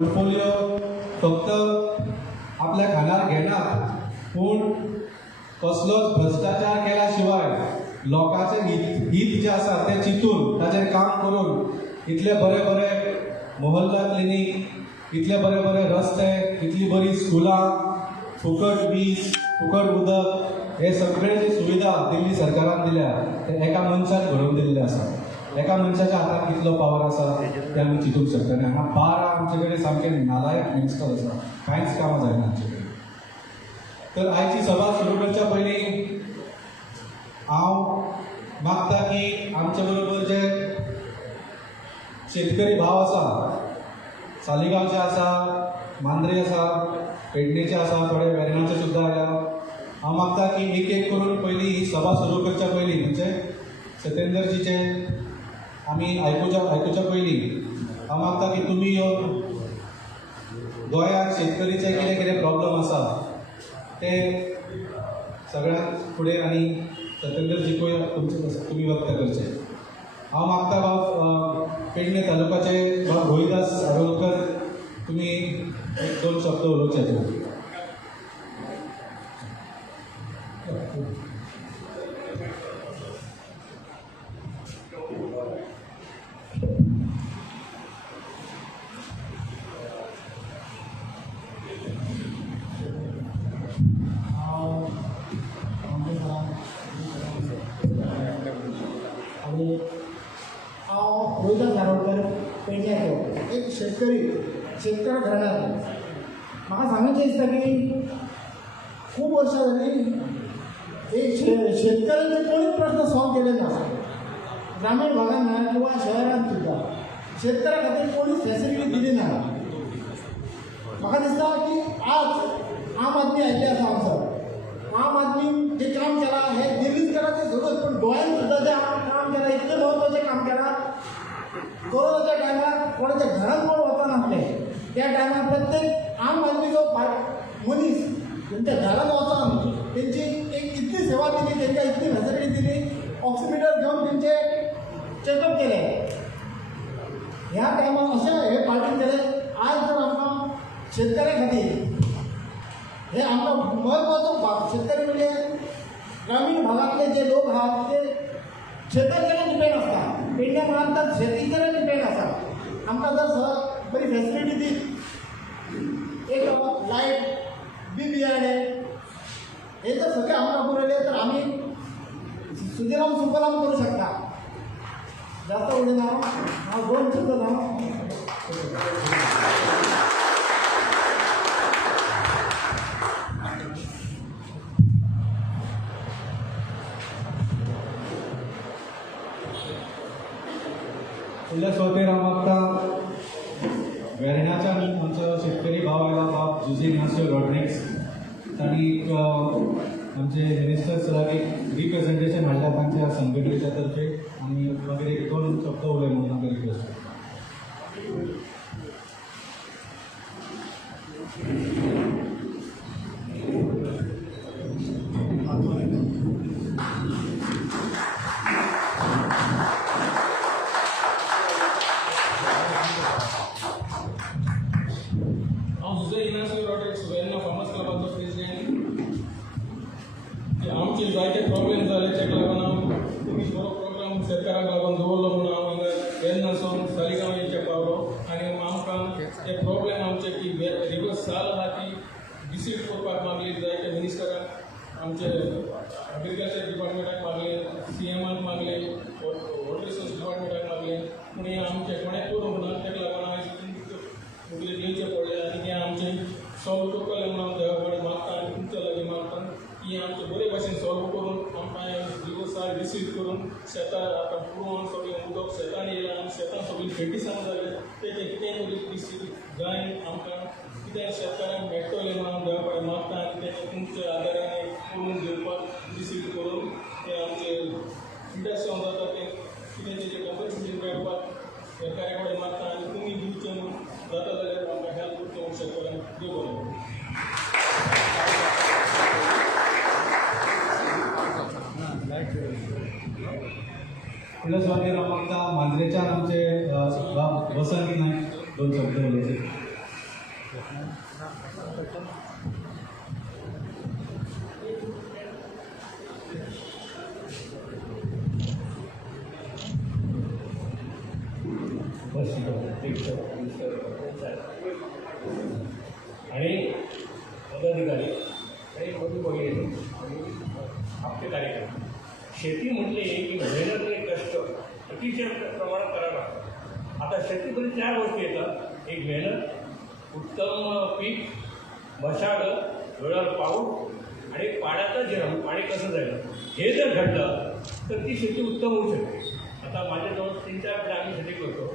Portfolio फक्त आपल्या खाणार घेणार पूण कसलोच भ्रष्टाचार केल्या शिवाय लोकांचे हित जे आसा ते चिंतून ताचेर काम करून इतले बरे बरे मोहल्ला क्लिनीक, इतले बरे बरे रस्ते, इतली बरी स्कुलां, फुकट वीज, फुकट उदक, हे सगळे जी सुविधा दिल्ली सरकारान दिल्या ते एका मनशान घडोवन दिल्ले आसा. एका मनशाच्या हातांत कितलो पावर आसा ते आमी चिंतूंक शकता. हांगा 12 आमचे कडेन सामके नालायक मिनिस्टर आसा, कांयच कामां जायना आमचे कडेन. तर आयची सभा सुरू करच्या पयलीं हांव मागता की आमचे बरोबर जे शेतकरी भाव आसा, सालिगांवचे आसा, मांद्रे आसा, पेडणेचे आसा, थोडे वेर्णाचे सुद्दां आयल्या. हांव मागता की एक एक करून पयलीं ही सभा सुरू करच्या पयलीं म्हणजे सत्येंद्रजीचे आमी आयकुच्या पयलीं हांव मागता की तुमी येवन गोंयांत शेतकरीचे कितें कितें प्रॉब्लेम आसा ते सगळ्यांत फुडें आनी सत्येंद्रजीकूय तुमी व्यक्त करचे. हांव मागता बाब पेडणे तालुक्याचे बाब रोहिदास आरोलकर तुमी एक दोन शब्द उलोवचे. आणि हांव रोहिदास नारोडकर पेडण्याचो एक शेतकार घराण्याचो. म्हाका सांगचें दिसता की खूब वर्सां जालीं एक शेतकऱ्यांचे कोणीच प्रश्न सॉल्व केले ना. ग्रामीण भागात ना किंवा शहरांत सुद्दां शेतकऱ्या खातीर कोणीच फॅसिलिटी दिली ना. म्हाका दिसता की आज आम आदमी आयिल्ले आसा हांगसर. आम आदमी जे काम केलां हें दिल्लीत केलां तें सोडून पूण गोंयांत सुद्दां जें काम केलां इतलें म्हत्वाचें काम केलां. कोरोनाच्या टायमार कोणाच्या घरांत कोण वचनासले त्या टायमार प्रत्येक आम आदमीचो मनीस तेंच्या घरांत वचोन तेंची एक इतली सेवा दिली, तेंकां इतली फॅसिलिटी दिली, ऑक्सिमीटर घेवन तेंचे चॅकअप केले. ह्या टायमार अशें हे पार्टीन केले. आज जर आमकां शेतकऱ्या खातीर हे आमकां महत्वाचो शेतकरी म्हणजे ग्रामीण भागातले जे लोक आहात ते शेताचेर डिपेंड आसता. पेडण्या प्रांतात शेतीचेर डिपेंड आसा. आमकां जर बरी फॅसिलिटी दी, एक लायट बी बियाणे हे जर सगळे आमकां पुरयले तर आमी सुजलाम सुफलाम करू शकता. जास्त उलयना हांव दोन शब्द सांगू. फुडल्या सुवातेर हांव मागता वेर्णाच्यान आमचो शेतकरी भाव आयला बाब जुझे इग्नासियो रॉड्रिग्स. तांणी आमचे मिनिस्टर्स एक रिप्रेझेंटेशन हाडल्या तांच्या संघटनेच्या तर्फे आनी मागीर एक दोन शब्द उलय म्हणून म्हाका रिक्वेस्ट. आमचे जायते प्रॉब्लेम जाले ताका लागून हांव तुमी बरो प्रोग्राम सरकाराक लागून दवरलो म्हणून हांव हिंगा वेर्णासून सालिगांव येवचे पावलो. आनी आमकां ते प्रॉब्लेम आमचे की रिवर्स साल आहा ती विसीट करपाक मागली जायते मिनिस्टराक, आमचे एग्रीकल्चर डिपार्टमेंटाक मागले, CMाक मागले, वॉटर रिसोर्स डिपार्टमेंटाक मागले, पूण हें आमचे कोणें करूंक ना. ताका लागून हांवें तुमचे दिवचे पडले आनी तें आमचें सॉल्व करतले म्हणून हांव देवा कडेन मागता आनी तुमच्या लागीं मागता की आमचे बरे भाशेन सॉल्व करून आमकां दिवसां रिसीव करून शेतां आतां पुरोवन सगळें उदक शेतान येयलां आनी शेतां सगळीं फेर्टिसायड जाले. तेजें कितेंय तरी रिसीव जाय आमकां कितें शेतकारांक मेळटलें म्हणून हांव देवा कडेन मागता आनी तें तुमच्या आदारान करून दिवपाक रिसीव करून तें आमचें इंडस्ट्री जाता तें कितें तेजें कॉम्पन्सेशन मेळपाक सरकारा कडेन मागता आनी तुमी दिवचें म्हणून जाता जाल्यार आमकां हेल्प करचें म्हणून शेतकारांक देव बरें. फुडल्या सुवातेर हांव मागता मांद्रेच्यान आमचे वसंत नायक दोन शब्द उलयचे. शेती म्हटले की मेहनत आणि कष्ट अतिशय प्रमाणात करावं लागतं. आता शेतीमध्ये 4 गोष्टी येतात. एक मेहनत, उत्तम पीक, मशागत, वेळेवर पाऊस आणि पाण्याचं जिरम, पाणी कसं जाईल हे जर घडलं तर ती शेती उत्तम होऊ शकते. आता माझ्याजवळ 3-4 पिढ्या आम्ही शेती करतो.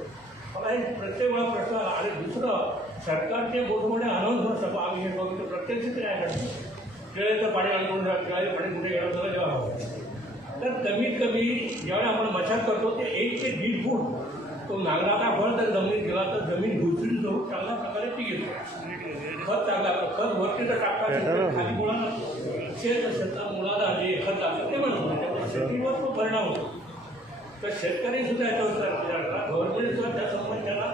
मला हे प्रत्येक वेळा प्रश्न आला. आणि दुसरं, सरकारचे मोठमोठे अनाऊन्समेंट सभा आम्ही हे बघतो प्रत्यक्ष ते काय करतो, केळेचं पाणी आणून केळाचं पाणी कुठे घेणं त्याला जेव्हा हवं. तर कमीत कमी ज्यावेळी आपण मशागत करतो ते 1 ते 1.5 फूट तो नांगराचा फळ जर जमिनीत गेला तर जमीन भुसभुशीत होऊन चांगल्या प्रकारे पीक येतो. खत चांगला, खत वरती तर टाकता खाली मुळा शेतात मुळाला जे खत टाकतं ते म्हणतो त्यामुळे शेतीवर तो परिणाम होतो. तर शेतकरी सुद्धा याच्यावर विचार करा. गव्हर्नमेंट सुद्धा त्या संबंधाला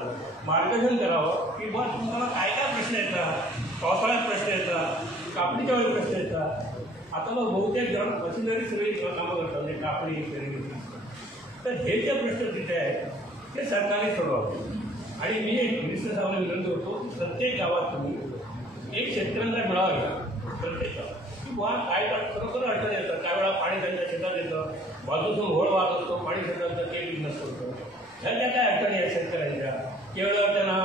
मार्गदर्शन करावं की बा तुम्हाला काय काय प्रश्न येतात, पावसाळ्यात प्रश्न येतात, कापणीच्या वेळी प्रश्न येतात. आता मग बहुतेक जण मशिनरी सगळी कामं करतात म्हणजे कापणी पेरणी. तर हे जे प्रश्न तिथे आहेत ते सरकारने सोडवावं. आणि मी एक मिनिस्टर साहेबांना विनंती करतो की प्रत्येक गावात तुम्ही एक शेतकऱ्यांचा मेळावा घ्या. प्रत्येक गावात की बुवा काय खरोखर अडचण येतात. त्यावेळेला पाणी त्यांच्या शेतात येतं, बाजूतून होळ वाहत असतो, पाणी शेतात तर ते बिझनेस करतो. ह्या ज्या काय अडचणी आहेत शेतकऱ्यांच्या, केवळ त्यांना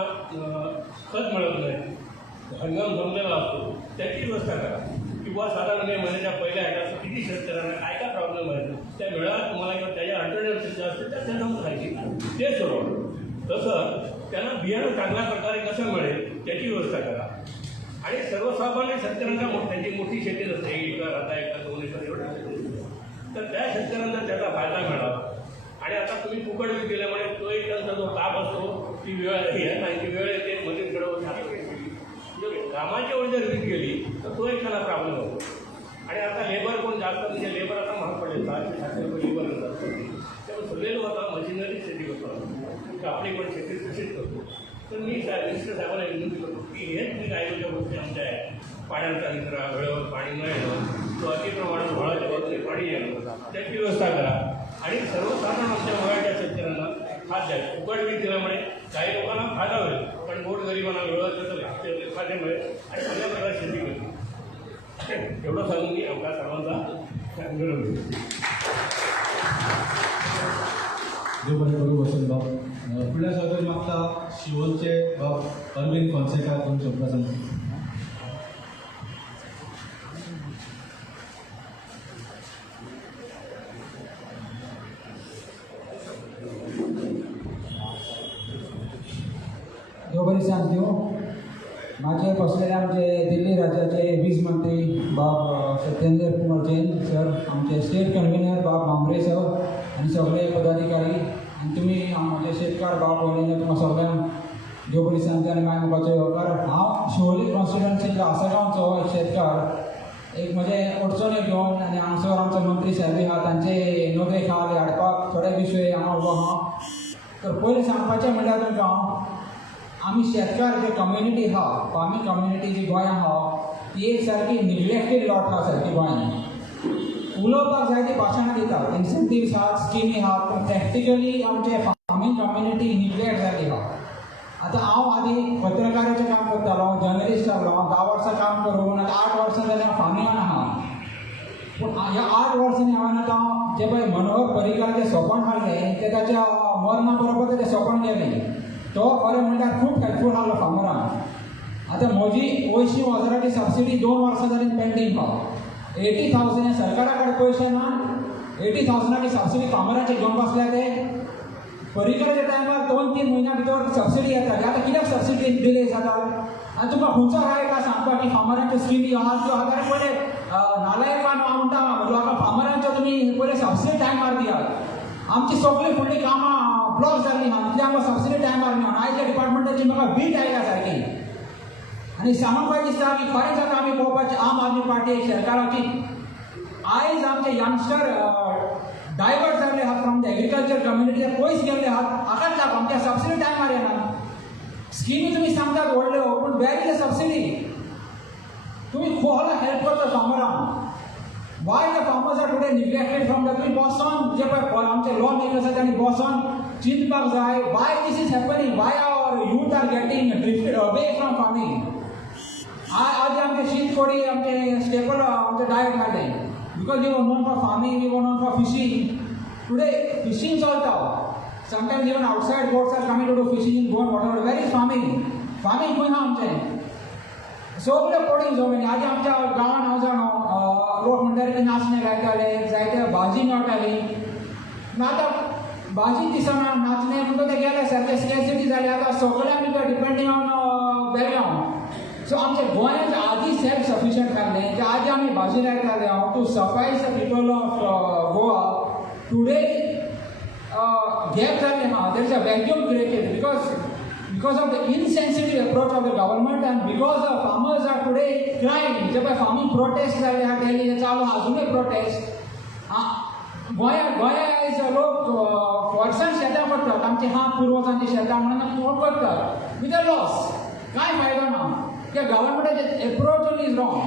खत मिळत नाही, हंगाम जमलेला असतो, त्याची व्यवस्था करा. किंवा साधारण मे महिन्याच्या पहिल्या ह्याच्यात किती शेतकऱ्यांना काय काय प्रॉब्लेम आहे त्या वेळात तुम्हाला किंवा त्याच्या अल्टरनेटिव्ह जे असते त्या त्यांना माहिती ते सोडवलं. तसं त्यांना बियाणं चांगल्या प्रकारे कसं मिळेल त्याची व्यवस्था करा. आणि सर्वसामान्य शेतकऱ्यांना त्यांची मोठी शेती नसते, 1 एकर, आता 1 एकर, 2 एकर एवढं, तर त्या शेतकऱ्यांना त्याचा फायदा मिळावा. आणि आता तुम्ही फुकट वीज दिल्यामुळे तो एक त्यांचा जो ताप असतो ती वेळ हे नाही की वेळ येते मध्ये घडवून कामाच्या वेळी जर वीज गेली तर तो एक त्याला प्रॉब्लेम होतो. आणि आता लेबर कोण जास्त म्हणजे लेबर आता महाग पडेल, 700-700 रुपये लेबर असतात. त्यामुळे सगळे लोक आता मशिनरी शेती करतो, कापणी पण शेती तशीच करतो. तर मी मिनिस्टर साहेबांना विनंती करतो की हेच मी काय गोष्टी आमच्या आहेत, पाण्याचा निचरा, वेळेवर पाणी न येणं, तो अतिप्रमाणात व्हाळाच्या बाबतीत पाणी येणं त्याची व्यवस्था करा. आणि सर्वसाधारण आमच्या मराठ्या शेतकऱ्यांना हात द्या. फुकट वीज दिल्यामुळे काही लोकांना फायदा होईल, पण गोरगरिबांना वेळेवर त्याचं फायदे मिळेल आणि सगळ्या प्रकारे शेती करते. एवढं सांगून मी आपल्या सर्वांचा विनंती करतो. देव बरें करूं वसंत बाब. फुडल्या सगळ्यात मागता शिवोलचे बाब अरविंद फॉन्सेका दोन शब्द सांगता. देव बरी सांग दिवं. माझे बसलेले आमचे दिल्ली राज्याचे वीज मंत्री बाब सत्येंद्र कुमार जैन सर, आमचे स्टेट कन्व्हेनर बाब मांबरे सर आणि सगळे पदाधिकारी आणि तुम्ही आमचे शेतकार बाब वळीने तुम्हाला सगळ्यांक देव बरी सांगता आनी माय मुखाचे होकार. हांव शिवोली कॉन्स्टिट्युएन्सींतलो आसगांवचो एक शेतकार. एक म्हजे अडचणी घेवन आनी हांगसर आमचे मंत्री साहेब आहा तांचे नवे खाल हाडपाक थोडे विशय हांव उबो आहा. तर पयलीं सांगपाचें म्हणल्यार तुमकां आमी शेतकार जे कम्युनिटी आहा, फार्मींग कम्युनिटी जी गोंयांत आहा ती एक सारकी निग्लेक्टेड लॉट आहा सारकी गोंयांत. उलोवपाक जाय ती भाशणां दितात, इन्सेंटिव्स आहात, स्किमी आहात, पूण प्रॅक्टिकली आमचे फार्मींग कम्युनिटी निग्लेक्ट जाली आहा. आतां हांव आदीं पत्रकाराचें काम करतालो, जर्नलिस्ट जालो, 10 वर्सां काम करून आतां 8 वर्सां जालीं हांव फार्मिंगान आहा. पूण ह्या 8 वर्सांनी हांवें आतां जे पळय मनोहर पर्रीकराचें सोपण हाडलें तें ताच्या मरणा बरोबर तें सोपण गेलें. तो खरें म्हणल्यार खूब हेल्पफूल आहलो फार्मरांक. आतां म्हजी 80,000ची सबसिडी 2 वर्सां जालीं पेंडींग आहा. 80,000 सरकारा कडेन पयशे ना, 80,000ची सबसिडी फार्मरांचे घेवन बसल्या ते. पर्रीकराच्या टायमार 2-3 म्हयन्या भितर सबसिडी येताली. आतां कित्याक सबसिडी डिले जाता? आनी तुमकां खंयचो राय का सांगपाक की फार्मरांच्यो स्किमी आहात त्यो आहा. पयले नालायकान हांव म्हणटा लोकां फार्मरांच्यो तुमी पयले सबसिडी टायमार दियात. आमची सगळीं फुडलीं कामां ब्लॉक जाल्लीं आहा, कित्याक आमकां सबसिडी टायमार मेळना. आयच्या डिपार्टमेंटाची म्हाका वीट आयल्या सारकी. आनी सांगपाक दिसता की खरेंच आतां आमी पळोवपाचें आम आदमी पार्टी सरकाराची आयज आमचे यंगस्टर डायवर्ट जाल्ले आहात फ्रॉम द एग्रीकल्चर कम्युनिटी, पयस गेल्ले आहात. हाकाच लागून आमच्या सबसिडी टायमार येना. स्किमी तुमी सांगतात व्हडल्यो, पूण वेर इज द सबसिडी? तुमी कोणाक हेल्प करता फार्मरांक? Why the farmers are today neglected from the people? बसोन जे पळय आमचे लॉ मेकर्स आहात तांणी बसोन चिंतपाक जाय. Why this is happening? Why our youth are getting drifted away from farming? आज आमचे शीत कोडी आमचे स्टेपल आमचे डायट हाडले. Because we were known for farming, we were known for fishing. Today, fishing is also out. Sometimes even outside boats are coming to do fishing in Goa, whatever. Where is farming? Farming खंय आहा आमचें? सगळे पडींग सगळे आज आमच्या गांवांत हांव जाणो लोक म्हणटाले की नाचणे गायताले जायते भाजी मेळटाली आतां भाजी दिसना नाचणे म्हणटा ते गेले सारके स्कॅरसिटी जाली आतां सगळे आमी डिपेंडींग ऑन बेळगांव सो आमचे गोंयांत आदी सेल्फ सफिशियंट जाल्लें जे आदी आमी भाजी लायताले to suffice the people of Goa today gap जाल्लें आहा there is a vacuum created because of the insensitive approach of the government and because the farmers are today crying. जब farming protests जाले हा Delhi चे चालू अजूनही protest गोंया आयज लोक वर्सान शेतां करतात आमचे हा पुर्वजांची शेतां म्हणून करतात विथ अ लॉस कांय फायदो ना त्या गव्हर्मेंटाचे एप्रोच इज रॉंग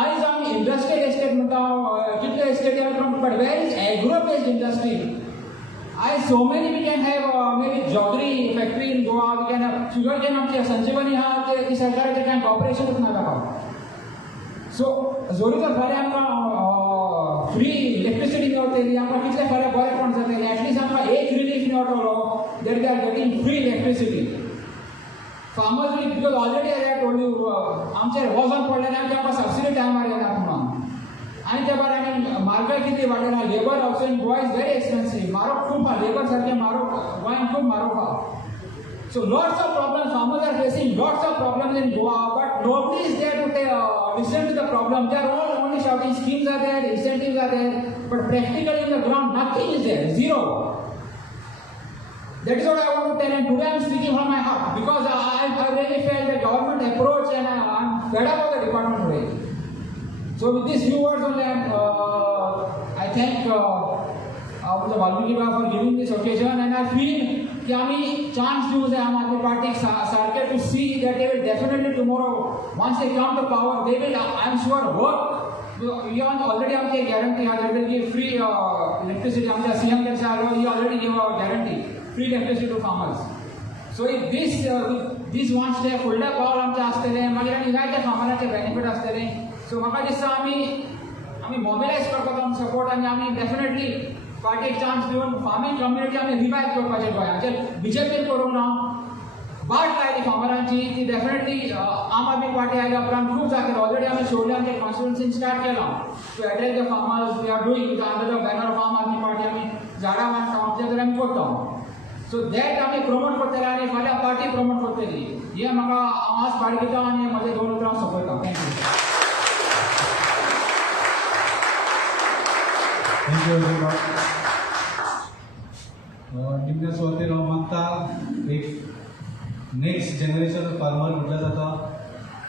आयज आमी इंडस्ट्रियल एस्टेट म्हणटा कितले estate but where is agro based industry so many we can have maybe jaggery factory in Goa, we can have sugarcane आमचे संजीवनी हा ती सरकाराचे काय कॉर्पोरेशन ना जाता सो जोरी तर खरें आमकां फ्री इलेक्ट्रिसिटी मेळटली आमकां कितले खरें बरेंपण जातलें एटलीस्ट आमकां एक रिलीफ मेळटलो that they are getting free electricity farmers because already I told you आमचे वजन पडलें आनी आमकां सबसिडी टायमार येना म्हणून आनी त्या भायर आमी म्हारगाय कितली वाडयला labour also in Goa is very expensive म्हारग खूब आहा लेबर सारकें म्हारग गोंयान खूब म्हारग आहा so lots of problems farmers are facing lots of problems in Goa but nobody is there to listen to the problem they are all only shouting schemes are there incentives are there but practically in the ground nothing is there zero That is what I want to tell, and today I am speaking from my heart because I really felt the government approach and I am fed up of the department today. So with these few words only, I thank Mr. Valmiki Baba for giving this occasion, and I feel कि आम्ही chance दिवूं जाय आम आदमी पार्टीक सारके to see that they will definitely tomorrow once they come to power they will I am sure work. Beyond already आमची guarantee has they will give free electricity. आमच्या CM केल्ले आलो he already gave a guarantee. Free electricity to farmers. So if this one step फुडल्या पावल आमचे आसतले मागीर आनी जायते फार्मरांचे बेनिफीट आसतले सो म्हाका दिसता आमी मोबिलायज करपाक आमी सपोर्ट आनी आमी डेफिनेटली पार्टीक चान्स दिवन फार्मींग कम्युनिटी आमी रिवायव करपाचें गोंयांत जे बीजेपीन करूंक ना वाट लायली फार्मरांची ती डेफिनेटली आम आदमी पार्टी आयल्या उपरांत खूब जातलें ऑलरेडी आमी शेवले आमचे कॉन्स्टिट्युएन्सीन स्टार्ट केलां to address the farmers we are doing with under the banner of Aam Aadmi party आमी झाडां बांदता आमचे कडेन आमी करता सो दॅट आमी प्रमोट करतले आनी फाल्यां पार्टी प्रमोट करतली हें म्हाका हांव आज बाळगिता आनी म्हजे दोन उतरां सोंपयता थँक्यू वेरी मच निमण्या सुवातेर हांव मागता एक नेक्स्ट जनरेशन फार्मर म्हटल्यार जाता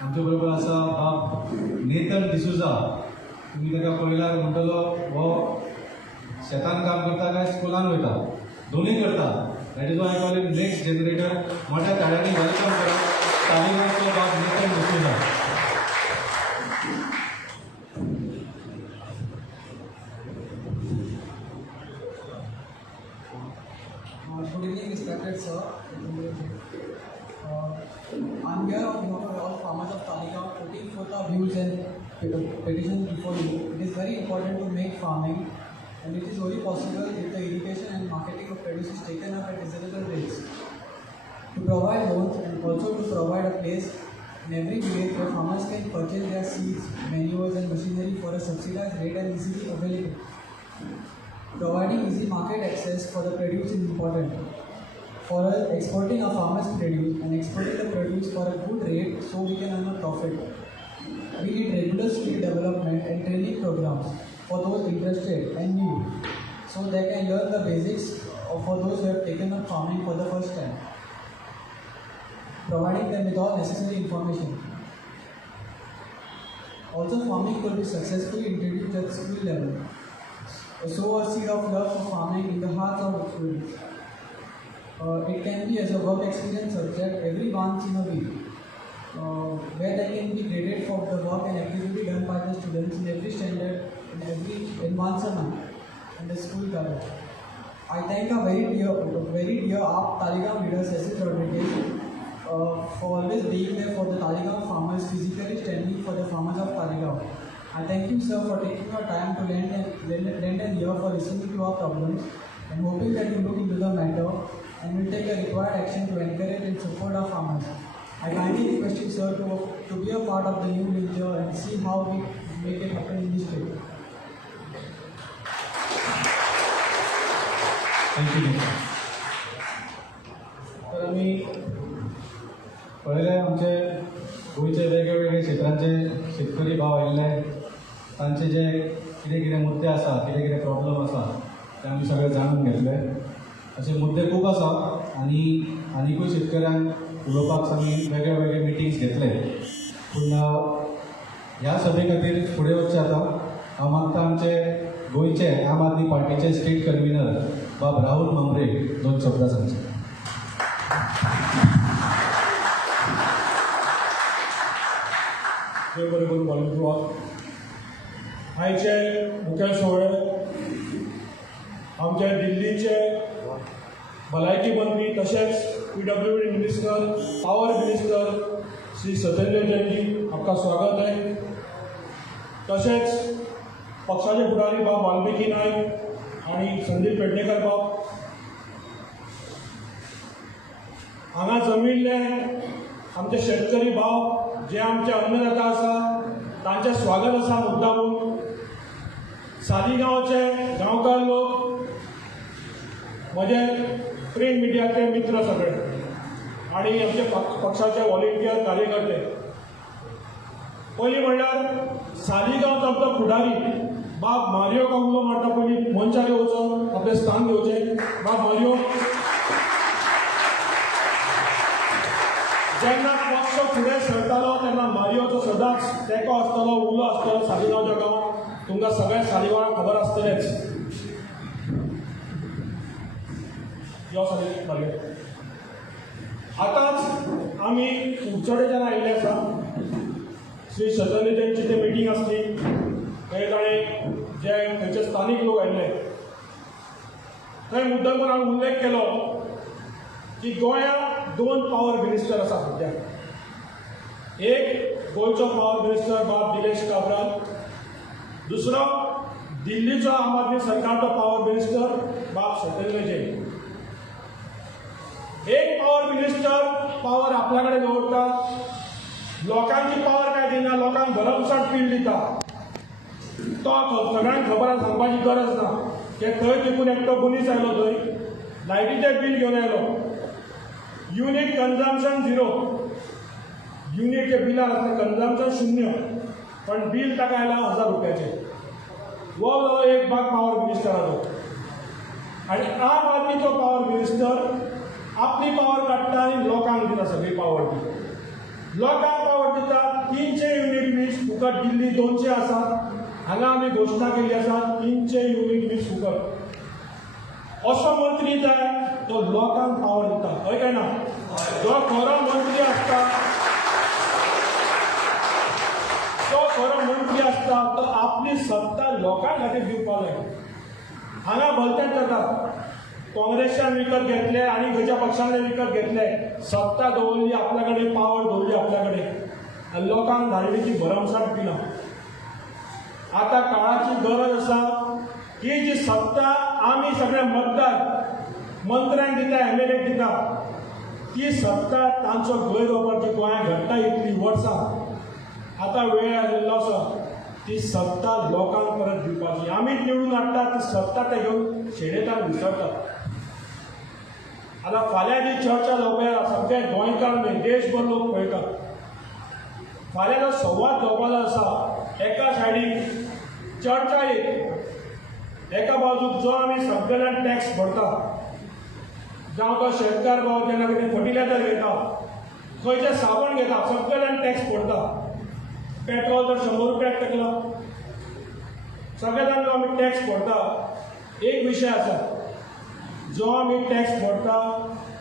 आमचे बरोबर आसा बाब नेतन डिसुजा तुमी ताका पळयल्यार म्हणटलो हो शेतान काम करता काय स्कुलान वयता दोनूय करता that is why I call him next generator मोठ्या ताळ्यांनी वेलकम करा तालिगांवचो बाब नेतन D'Souza Good evening, respected sir. I'm here on behalf of all farmers of Talegaon putting forth our views and petitions before you. It is very important to make farming, and it is only possible if the irrigation and marketing of produce is taken up at reasonable rates. To provide loans and also to provide a place in every village where farmers can purchase their seeds, manures and machinery for a subsidized rate and easily available. Providing easy market access for the produce is important. For us, exporting our farmers' produce and exporting the produce for a good rate so we can earn a profit. We need regular skill development and training programs for those interested and new, so they can learn the basics for those who have taken up farming for the first time. Providing them with all necessary information. Also, farming could be successfully introduced at school level. Sow a seed of love for farming in the hearts of the students. It can be as a work experience subject every once in a week, where they can be graded for the work and activity done by the students in every standard in once a month in the school garden. I thank our very dear AAP Talegaon leader Cecil Rodriguez for always being there for the Talegaon farmers, physically standing for the farmers of Talegaon. I thank you, sir, for taking your time to lend an ear for listening to our problems and hoping that you look into the matter and will take the required action to encourage and support our farmers. I kindly request you, sir, to be a part of the new venture and see how we make it happen in this state. Thank you. तर आम्ही पळयले आमचे गोंयचे वेगवेगळे क्षेत्रांचे शेतकरी भाव आयिल्ले तांचे जे कितें कितें मुद्दे आसा कितें कितें प्रॉब्लम आसा ते आमी सगळे जाणून घेतले. असे मुद्दे खूब आसा आनीकूय शेतकऱ्यांक उलोवपाक आमी वेगळे वेगळे मिटिंग्स घेतले. पूण ह्या सभे खातीर फुडें वचचे आतां हांव मागता आमचे गोंयचे आम आदमी पार्टीचे स्टेट कन्व्हिनर बाब राहुल मांबरे 2 शब्द सांगचे. देव बरें करून वालोवपाक आयचे मुखेल सोहळे आमचे दिल्लीचे भलायकी मंत्री तशेंच PWD minister power minister Shri Satyendra Gen Z आपका स्वागत आहे. तशेंच पक्षाचे फुडारी बाब वाल्मिकी नायक आणि संदीप पेडणेकर बाब हांगा जमिल्ले आमचे शेतकरी भाव जे आमचे अन्नदाता आसा तांचे स्वागत आसा मुद्दामून. सालिगांवचे गांवकार लोक म्हजे प्रिंट मिडियाचे मित्र सगळे आणि आमचे पक्षाचे व्हॉलेंटियर कार्यकर्ते. पयलीं म्हणल्यार सालिगांवचो आमचो फुडारी बाब मारियो कांगलो मारता पयलीं मंचार येवचो आपलें स्थान घेवचें. बाब मारियो, जेन्ना पक्ष फुडें सरतालो तेन्ना मारियोचो सदांच तेंको आसतालो, उलो आसतालो सालिगांवच्या गांवांत. तुमकां सगळ्या सालिगांवांक खबर आसतलेंच. यो साली मारियो. आतांच आमी कुडचडेच्यान आयिल्ले आसा. श्री सत्येंद्र जैनची ते मिटींग आसली थंय ताणें जे थंयचे स्थानीक लोक आयिल्ले थंय मुद्दम हांवें उल्लेख केलो की गोंयांत 2 पावर मिनिस्टर आसा सद्याक. एक गोंयचो पावर मिनिस्टर बाब निलेश काब्राल, दुसरो दिल्लीचो आम आदमी सरकारचो पावर मिनिस्टर बाब सत्येंद्र जैन. एक पावर मिनिस्टर पावर आपल्या कडेन दवरता, लोकांची पावर काय दिना, लोकांक भरमसाट बील दिता. तो सगळ्यांक खबर आसा, सांगपाची गरज ना की थंय देखून एकटो मनीस आयलो थंय लायटीचें बील घेवन आयलो. युनिट कन्जम्पशन 0, युनिटचे बिलार आसलें कन्जम्पशन 0, पण बील ताका आयलां 1000 रुपयाचें. हो जालो एक भाग पावर मिनिस्टराचो. आनी आम आदमीचो पावर मिनिस्टर आपली पावर काडटा आनी लोकांक दिता सगळी पावर ती. लोकांक पावर दिता. 300 युनिट वीज फुकट. दिल्ली 200 आसात. हांगा आमी घोशणा केल्ली आसा 300 युनिट वीज फुकट. असो मंत्री जाय तो लोकांक पावर दिता. हय काय ना? जो खरो मंत्री आसता तो आपली सत्ता लोकां खातीर दिवपाक जाय. हांगा भलतेंच जाता. काँग्रेसच्यान विकत घेतले आनी खंयच्या पक्षांनी विकत घेतले. सत्ता दवरली आपल्या कडेन, पावर दवरली आपल्या कडेन आनी लोकांक धाडली ती भरमसाट बिलां. आतां काळाची गरज आसा की जी सत्ता आमी सगळे मतदार मंत्र्यांक दिता, MLA दिता, ती सत्ता तांचो गैरवापर गोंयांत घडटा इतली वर्सां. आतां वेळ आयिल्लो आसा ती सत्ता लोकांक परत दिवपाची. आमीच निवडून हाडटा ती सत्ता ते घेवन शेणेतान विसरतात. आतां फाल्यां जी चर्चा जावपाक सगळे गोंयकार न्हय देशभर लोक पळयतात. फाल्यां जो संवाद जावपाचो आसा एका सायडीक चर्चा एका बाजूक जो आमी सगळे जाण टॅक्स भरता, जावं तो शेतकार भाव जेन्ना कितें फर्टिलायझर घेता, खंयचें साबण घेता, सगळे जाण टॅक्स भरता. पेट्रोल जर 100 रुपयाक तेकला, सगळे जाण जो आमी टॅक्स भरता. एक विशय आसा, जो आमी टॅक्स भरता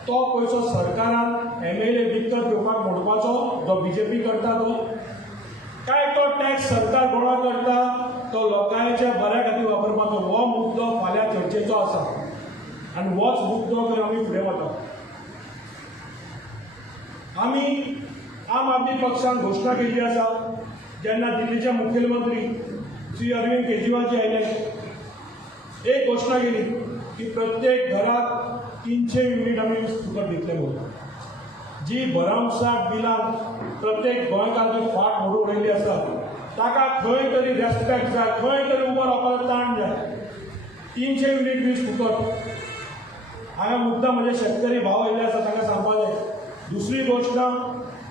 तो पयसो सरकारान MLA विकत घेवपाक मोडपाचो, जो BJP करता तो, काय तो टॅक्स सरकार गोळा करता तो लोकांच्या बऱ्या खातीर वापरपाचो. हो मुद्दो फाल्यां चर्चेचो आसा आनी होच मुद्दो घेवन आमी फुडें वता. आमी आम आदमी पक्षान घोशणा केल्ली आसा जेन्ना दिल्लीचे मुखेलमंत्री श्री अरविंद केजरीवालजी आयले, एक घोषणा केली की प्रत्येक घरात 300 युनिट आम्ही फुकट दितले म्हणून. जी भरमसाट बिलां प्रत्येक गोंयकार फाट मोडून उडयल्ली आसा ताका खंय तरी रेस्पेक्ट जाय, खंय तरी उबो रावपाक ताण जाय. 300 युनिट वीज फुकट. हांगा मुद्दा म्हणजे शेतकरी भाव आयिल्ले आसा तांकां सांगपाक जाय. दुसरी घोषणा,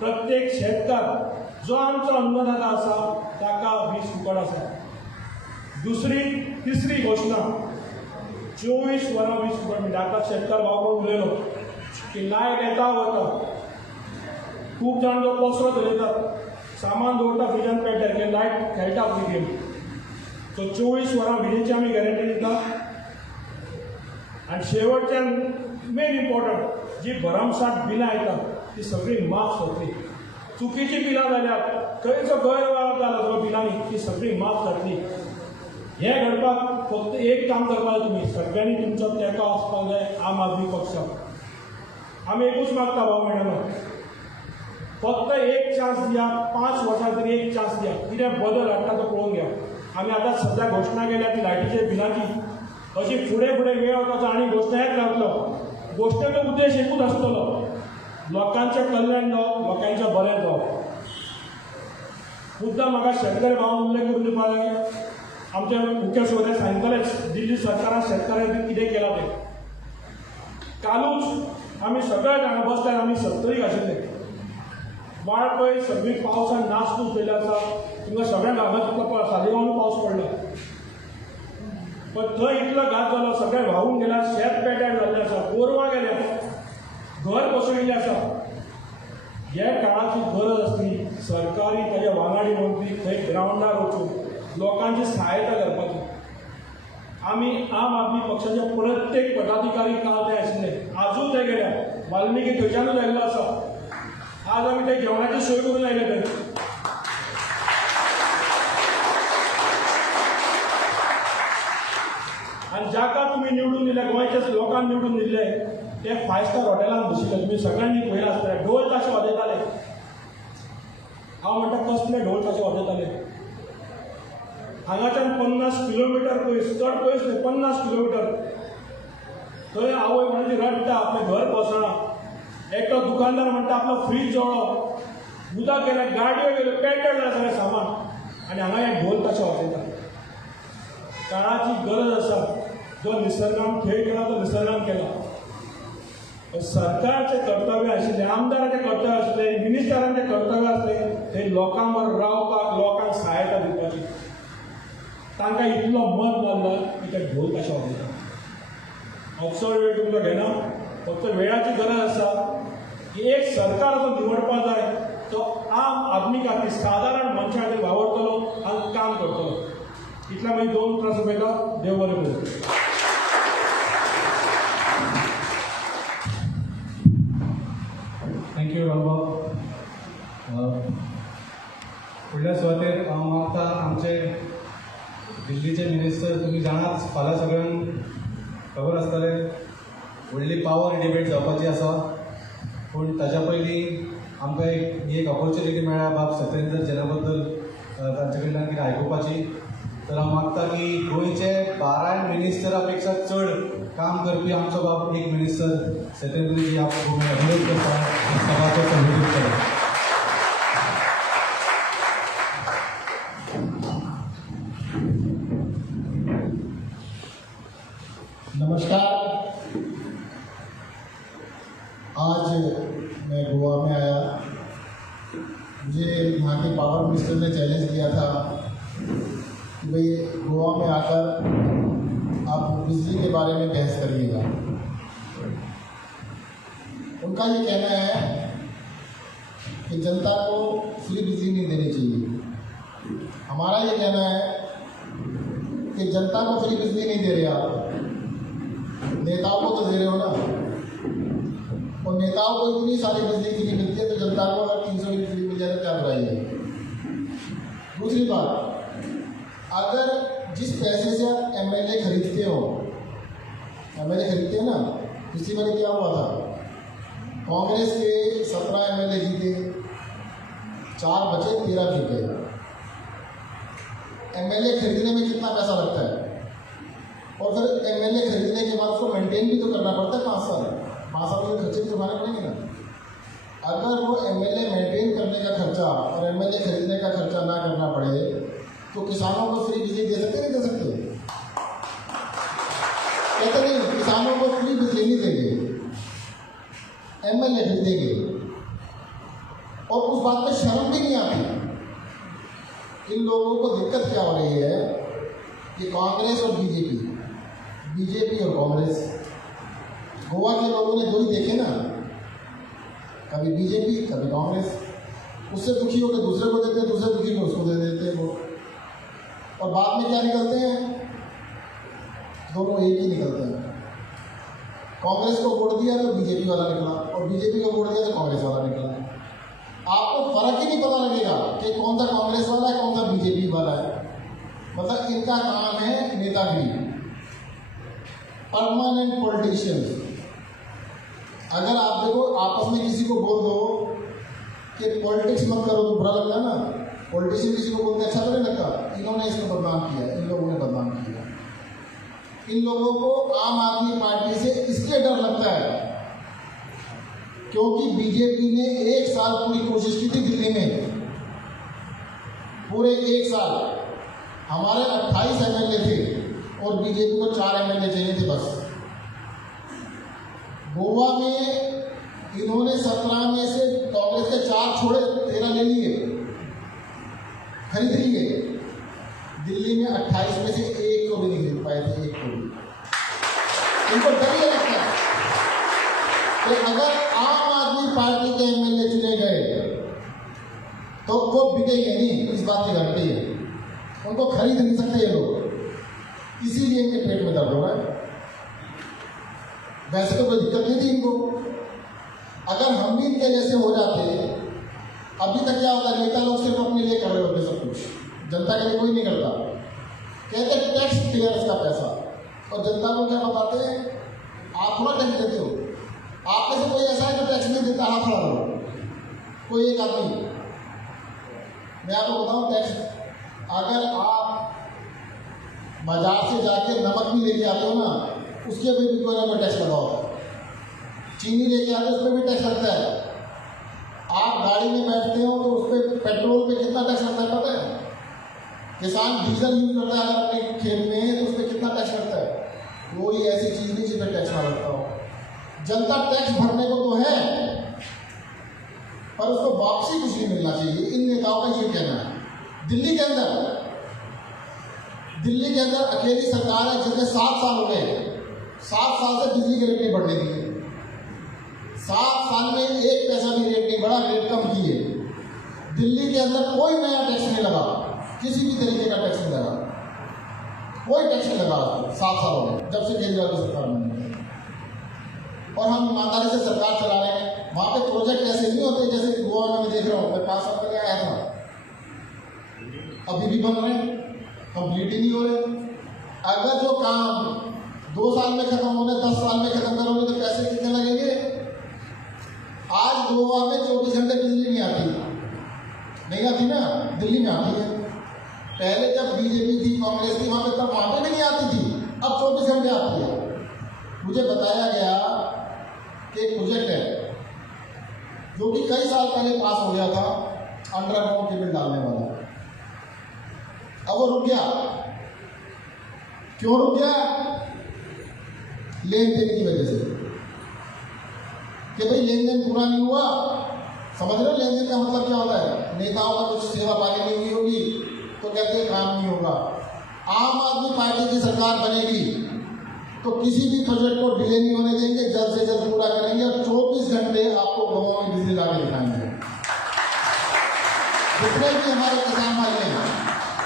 प्रत्येक शेतकार जो आमचो अन्नदाता आसा ताका वीज फुकट आसा. तिसरी घोषणा, 24 वरां वीज फुकट. म्हणजे आतां शेतकार भाव उलयलो की लायट येता वता, खूब जाण जो पसरो चलयतात, सामान दवरता फ्रिजान पेट्यार की लायट खेळटा आपली गेम. सो 24 वरां विजेची आमी गॅरंटी दिता. आनी शेवटच्यान मेन इम्पॉर्टंट, जी भरमसाट बिलां येतात ती सगळी माफ जातली. चुकीची बिलां जाल्यार खंयचो गैरव्यवहार जाला जो बिलांनी ती सगळी माफ जातली. हें घडपाक फक्त एक काम करपाक जाय, तुमी सगळ्यांनी तुमचो तेंको आसपाक जाय आम आदमी पक्षाक. आमी एकूच मागता भाऊ मॅडम, फक्त एक चान्स दिया, 5 वर्सां तरी एक चान्स दिया. कितें बदल हाडटा तो पळोवन घ्या. आमी आतां सध्या घोषणा केल्या ती लायटीच्या बिलांची, अशी फुडें फुडें वेळ वता आनी घोषणा हेच रावतलो. घोषणेचो उद्देश एकूच आसतलो, लोकांचें कल्याण जावप, लोकांचें बरें जावप. मुद्दा म्हाका शेतकरी भावान उल्लेख करून दिवपाक जाय. आमचे मुखेल सोयरे सांगतलेच दिल्ली सरकारान शेतकऱ्यांक कितें केलां तें. कालूच आमी सगळे हांगा बसल्यार आमी 70 आशिल्ले. वाळपय सगळी पावसान नासतूच जाल्ली आसा. तुमकां सगळ्यांक हांगा तितलो सालिगांवान पावस पडला, पण थंय इतलो घात जालो, सगळे व्हांवून गेल्या, शेत पेट्यार जाल्लें आसा, गोरवां गेल्या, घर कोसळिल्लें आसा. हे काळाची गरज आसली सरकारी ताजे वांगडी मंत्री थंय ग्रावंडार वचून लोकांची सहायता करपाची. आमी आम आदमी पक्षाचे प्रत्येक पदाधिकारी काल ते आशिल्ले, आजूय ते गेल्या. वाल्मिकी थंयच्यानूच आयिल्लो आसा. आज आमी ते जेवणाची सोय करून आयले थंय. आनी जाका तुमी निवडून दिले, गोंयच्या लोकांक निवडून दिले, ते 5 स्टार हॉटेलांत बशिल्ले. तुमी सगळ्यांनी पळयलां आसतलें, ढोल ताशे वाजयताले. हांव म्हणटा कसले ढोल ताशे वाजयताले. हांगाच्यान 50 किलोमिटर पयस, चड पयस न्हय, 50 किलोमिटर थंय आवय म्हणजे रडटा, आपलें घर कोसळ्ळां. एकटो दुकानदार म्हणटा आपलो फ्रीज जळ्ळो, उदक गेलें, गाडयो गेल्यो, पेट्रोल जालें सगळें सामान. आनी हांगा हे ढोल ताशे वाजयता. काळाची गरज आसा. जो निसर्गान खेळ केला तो निसर्गान केला. सरकारचे कर्तव्य आशिल्ले, आमदाराचे कर्तव्य आशिल्ले, मिनिस्टरांचे कर्तव्य आसले ते लोकां बरोबर रावपाक, लोकांक सहायता दिवपाची. तांकां इतलो मत मारला की ते ढोल ताशे वाजयता. हांव चड वेळ तुमकां घेना, फक्त वेळाची गरज आसा की एक सरकार जो निवडपाक जाय तो आम आदमी खातीर, सादारण मनशा खातीर वावरतलो आनी काम करतलो. इतल्या मागीर 2 उतरां सोंपयता. देव बरें करूं. थँक्यू रामभाऊ. फुडल्या सुवातेर हांव मागता आमचे दिल्लीचे मिनिस्टर, तुमी जाणाच फाल्यां सगळ्यांक खबर आसतलें व्हडली पावर डिबेट जावपाची आसा. पूण ताच्या पयलीं आमकां एक ऑपॉर्च्युनिटी मेळ्ळ्या बाब सत्येंद्र जेना बद्दल तांचे कडल्यान कितें आयकुपाची. तर हांव मागता की गोंयचे 12 मिनिस्टरा पेक्षा चड काम करपी आमचो बाब एक मिनिस्टर सत्येंद्रजी हांव अनुरोध करता सभाचो संबोधीत करा. नमस्कार. आज मैं गोवा में आया. मुझे यहाँ के पावर मिनिस्टर ने चैलेंज किया था कि भाई गोवा में आकर आप बिजली के बारे में बहस करिएगा. उनका ये कहना है कि जनता को फ्री बिजली नहीं देनी चाहिए. हमारा ये कहना है कि जनता को फ्री बिजली नहीं दे रहे आप, नेताओं को तो दे रहे हो ना. और नेताओं को इतनी सारी बिजली फ्री मिलती है तो जनता को अगर 300 यूनिट फ्री मिल जाए तो क्या बुराई है. दूसरी बात, अगर जिस पैसे से आप एमएलए खरीदते हो, एमएलए खरीदते हो ना, पिछली बार क्या हुआ था, कांग्रेस के 17 एमएलए जीते, 4 बचे, 13 जीते. एमएलए खरीदने में कितना पैसा लगता है, और फिर एमएलए खरीदने के बाद उसको मेंटेन भी तो करना पड़ता है 5 साल के खर्चे भी तो उठाने पड़ेंगे ना। अगर वो एमएलए मेंटेन करने का खर्चा और एमएलए खरीदने का खर्चा ना करना पड़े तो किसानों को फ्री बिजली दे सकते नहीं दे सकते? कहते नहीं, किसानों को फ्री बिजली नहीं देंगे, एमएलए खरीदेंगे। और उस बात पे शर्म भी नहीं आती। इन लोगों को दिक्कत क्या हो रही है कि कांग्रेस और बीजेपी और कांग्रेस, गोवा के लोगों ने दो ही देखे ना, कभी बीजेपी कभी कांग्रेस। उससे दुखी होकर दूसरे को देते, दूसरे दुखी को उसको दे देते वो, और बाद में क्या निकलते हैं? दोनों एक ही निकलते हैं। कांग्रेस को वोट दिया तो बीजेपी वाला निकला, और बीजेपी को वोट दिया तो कांग्रेस वाला निकला। आपको फर्क ही नहीं पता लगेगा कि कौन सा कांग्रेस वाला है कौन सा बीजेपी वाला है। मतलब इनका काम है नेतागिरी, परमानेंट पॉलिटिशियंस। अगर आप देखो आपस में किसी को बोल दो कि पॉलिटिक्स मत करो तो बुरा लगता है ना, पॉलिटिशियन किसी को बोलते अच्छा तो नहीं लगता। इन्होंने इसको बदनाम किया, इन लोगों ने बदनाम किया। इन लोगों को आम आदमी पार्टी से इसलिए डर लगता है क्योंकि बीजेपी ने 1 साल पूरी कोशिश की थी दिल्ली में, पूरे 1 साल। हमारे 28 एमएलए थे और बीजेपी को 4 एमएलए चाहिए थे बस। गोवा में इन्होंने 17 में से कांग्रेस के 4 छोड़े, 13 ले लिए, खरीद लिए। दिल्ली में 28 में से 1 को भी नहीं खरीद पाए थे, 1 को भी। इनको डर ये लगता है कि अगर आम आदमी पार्टी के एमएलए चुने गए तो वो बिकेंगे नहीं, इस बात की गारंटी है। उनको खरीद नहीं सकते ये लोग, इसीलिए इनके पेट में दर्द हो रहा है। वैसे तो कोई दिक्कत नहीं थी इनको। अगर हम भी इनके जैसे हो जाते, अभी तक क्या होता है, नेता लोग सिर्फ अपने लिए कर रहे होते सब कुछ, जनता के लिए कोई नहीं करता। कहते टैक्स पेयर्स का पैसा, और जनता को क्या बताते हैं, आप थोड़ा टैक्स देते हो। आप में से कोई ऐसा है जो टैक्स नहीं देता, हाथ खड़ा करो, कोई एक आदमी। मैं आपको बताऊं, टैक्स अगर आप बाजार से जाके नमक भी लेके आते हो ना, उसके पे भी कोई ना कोई टैक्स लगा होता है। चीनी लेके आते हो उस पर भी टैक्स लगता है। आप गाड़ी में बैठते हो तो उस पर पेट्रोल पे कितना टैक्स लगता है पता है? किसान डीजल यूज करता है अगर अपने खेत में तो उस पर कितना टैक्स लगता है? कोई ऐसी चीज़ नहीं जिस पर टैक्स ना लगता हो। जनता टैक्स भरने को तो है, पर उसको वापसी कुछ नहीं मिलना चाहिए। इन नेताओं का ये कहना है। दिल्ली के अंदर अकेली सरकार है जिसने 7 साल हो गए, 7 साल से बिजली के रेट नहीं बढ़ने दिए। 7 साल में 1 पैसा भी रेट नहीं बढ़ा, रेट कम किए। दिल्ली के अंदर कोई नया टैक्स नहीं लगा, किसी भी तरीके का टैक्स नहीं लगा, कोई टैक्स नहीं लगा 7 साल हो गए जब से केजरीवाल की सरकार बनी। और हम ईमानदारी से सरकार चला रहे हैं। वहाँ पे प्रोजेक्ट ऐसे नहीं होते जैसे कि गोवा में मैं देख रहा हूँ। मैं 5 साल पहले आया था, अभी भी बन रहे हैं, कंप्लीट ही नहीं हो रहे। अगर जो काम 2 साल में खत्म होने 10 साल में खत्म करोगे तो पैसे कितने लगेंगे? आज गोवा में 24 घंटे बिजली नहीं आती ना, दिल्ली में आती है। पहले जब बीजेपी थी, कांग्रेस थी, वहाँ पे तब वहाँ पे भी नहीं आती थी, अब 24 घंटे आती है। मुझे बताया गया कि एक प्रोजेक्ट है जो कि कई साल पहले पास हो गया था, अंडरग्राउंड केबल डालने वाला। अब वो रुक गया। क्यों रुक गया? लेन देन की वजह से, कि भाई लेन देन पूरा नहीं हुआ। समझ रहे हो लेन देन का मतलब क्या होता है? नेताओं का कुछ सेवा पानी नहीं हुई होगी तो कहते हैं काम नहीं होगा। आम आदमी पार्टी की सरकार बनेगी तो किसी भी प्रोजेक्ट को डिले नहीं होने देंगे, जल्द से जल्द पूरा करेंगे और 24 घंटे आपको गाँव में बिजली लाके दिखाएंगे। जितने भी हमारे किसान भाई हैं,